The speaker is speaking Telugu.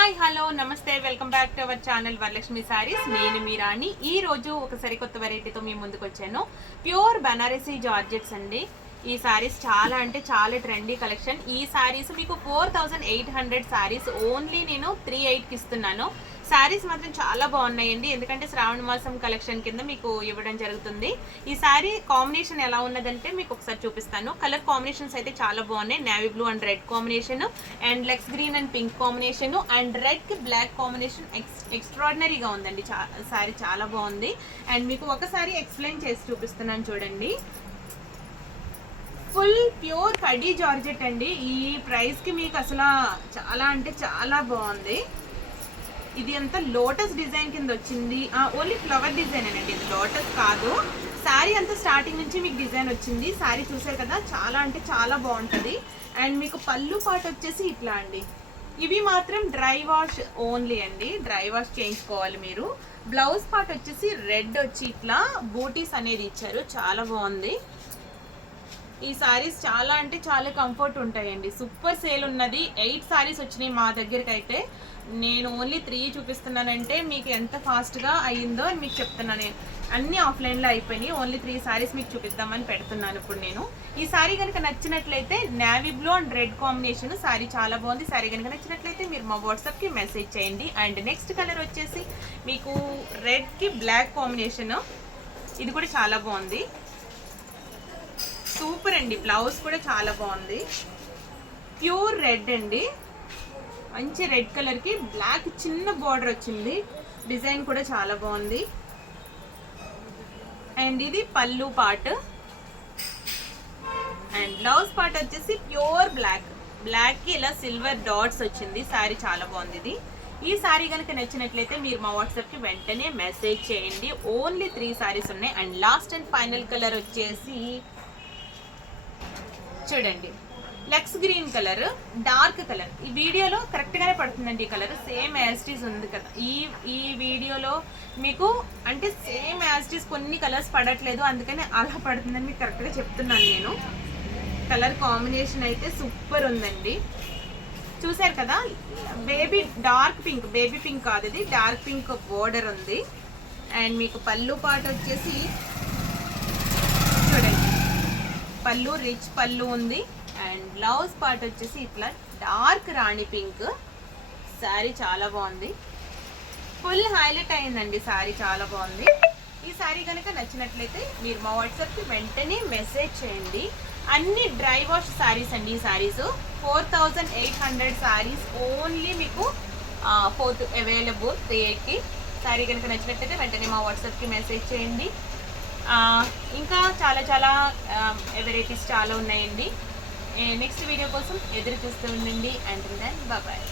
హాయ్ హలో నమస్తే welcome back to our channel Varalakshmi saris. నేను మీ రాణి. ఈ రోజు ఒక సరికొత్త వెరైటీతో మీ ముందుకు వచ్చాను. ప్యూర్ బనారసీ జార్జెట్స్ అండి. ఈ సారీస్ చాలా అంటే చాలా ట్రెండీ కలెక్షన్. ఈ సారీస్ మీకు 4800 సారీస్ ఓన్లీ నేను 3800కి ఇస్తున్నాను. సారీస్ మాత్రం చాలా బాగున్నాయండి, ఎందుకంటే శ్రావణ మాసం కలెక్షన్ కింద మీకు ఇవ్వడం జరుగుతుంది. ఈ సారీ కాంబినేషన్ ఎలా ఉన్నదంటే మీకు ఒకసారి చూపిస్తాను. కలర్ కాంబినేషన్స్ అయితే చాలా బాగున్నాయి. Navy blue and red combination, and లెక్స్ green and pink combination, and red కి బ్లాక్ కాంబినేషన్ ఎక్స్ట్రాడినరీగా ఉందండి. సారీ చాలా బాగుంది. అండ్ మీకు ఒకసారి ఎక్స్ప్లెయిన్ చేసి చూపిస్తున్నాను చూడండి. ఫుల్ ప్యూర్ కడీ జార్జెట్ అండి. ఈ ప్రైస్ కి మీకు అసలు చాలా అంటే చాలా బాగుంది. ఇది అంతా లోటస్ డిజైన్ కింద వచ్చింది. ఓన్లీ ఫ్లవర్ డిజైన్ అండి, ఇది లోటస్ కాదు. శారీ అంతా స్టార్టింగ్ నుంచి మీకు డిజైన్ వచ్చింది. శారీ చూసారు కదా, చాలా అంటే చాలా బాగుంటుంది. అండ్ మీకు పళ్ళు పాట వచ్చేసి ఇట్లా అండి. ఇవి మాత్రం డ్రై వాష్ ఓన్లీ అండి, డ్రై వాష్ చేయించుకోవాలి మీరు. బ్లౌజ్ పార్ట్ వచ్చేసి రెడ్ వచ్చి ఇట్లా బూటీస్ అనేది ఇచ్చారు, చాలా బాగుంది. ఈ సారీస్ చాలా అంటే చాలా కంఫర్ట్ ఉంటాయండి. సూపర్ సేల్ ఉన్నది. 8 సారీస్ వచ్చినాయి మా దగ్గరికి. అయితే నేను ఓన్లీ 3 చూపిస్తున్నానంటే మీకు ఎంత ఫాస్ట్గా అయ్యిందో అని మీకు చెప్తున్నాను. అన్ని ఆఫ్లైన్లో అయిపోయినాయి. ఓన్లీ 3 సారీస్ మీకు చూపిద్దామని పెడుతున్నాను ఇప్పుడు నేను. ఈ సారీ కనుక నచ్చినట్లయితే navy blue and red combination sorry చాలా బాగుంది. సారీ కనుక నచ్చినట్లయితే మీరు మా వాట్సాప్కి మెసేజ్ చేయండి. అండ్ నెక్స్ట్ కలర్ వచ్చేసి మీకు రెడ్కి బ్లాక్ కాంబినేషన్, ఇది కూడా చాలా బాగుంది. సూపర్ అండి. బ్లౌజ్ కూడా చాలా బాగుంది. ప్యూర్ రెడ్ అండి, మంచి రెడ్ కలర్ కి బ్లాక్ చిన్న బార్డర్ వచ్చింది. డిజైన్ కూడా చాలా బాగుంది. అండ్ ఇది పళ్ళు పార్ట్, అండ్ బ్లౌజ్ పార్ట్ వచ్చేసి ప్యూర్ బ్లాక్ కి ఇలా సిల్వర్ డాట్స్ వచ్చింది. సారీ చాలా బాగుంది. ఇది ఈ సారీ కనుక నచ్చినట్లయితే మీరు మా వాట్సాప్కి వెంటనే మెసేజ్ చేయండి. ఓన్లీ 3 సారీస్ ఉన్నాయి. And last and final colour వచ్చేసి చూడండి, లెక్స్ గ్రీన్ కలర్, డార్క్ కలర్. ఈ వీడియోలో కరెక్ట్ గానే పడుతుందండి. ఈ కలర్ సేమ్ యాస్టీస్ ఉంది కదా. ఈ వీడియోలో మీకు అంటే సేమ్ యాస్టీస్ కొన్ని కలర్స్ పడట్లేదు, అందుకని అలా పడుతుందని మీకు కరెక్ట్ గా చెప్తున్నాను నేను. కలర్ కాంబినేషన్ అయితే సూపర్ ఉందండి. చూసారు కదా, డార్క్ పింక్, బేబీ పింక్ కాదు ఇది, డార్క్ పింక్ బోర్డర్ ఉంది. అండ్ మీకు పళ్ళు పాట వచ్చేసి చూడండి, పళ్ళు రిచ్ పళ్ళు ఉంది. అండ్ బ్లౌజ్ పార్ట్ వచ్చేసి ఇట్లా డార్క్ రాణి పింక్. శారీ చాలా బాగుంది, ఫుల్ హైలైట్ అయిందండి. శారీ చాలా బాగుంది. ఈ శారీ కనుక నచ్చినట్లయితే మీరు మా వాట్సాప్కి వెంటనే మెసేజ్ చేయండి. అన్ని డ్రై వాష్ శారీస్ అండి. ఈ శారీస్ 4800 శారీస్ ఓన్లీ మీకు 4 అవైలబుల్ 38కి. శారీ కనుక నచ్చినట్లయితే వెంటనే మా వాట్సాప్కి మెసేజ్ చేయండి. ఇంకా చాలా వెరైటీస్ చాలా ఉన్నాయండి. నెక్స్ట్ వీడియో కోసం ఎదురు చూస్తూ ఉండండి. And then bye.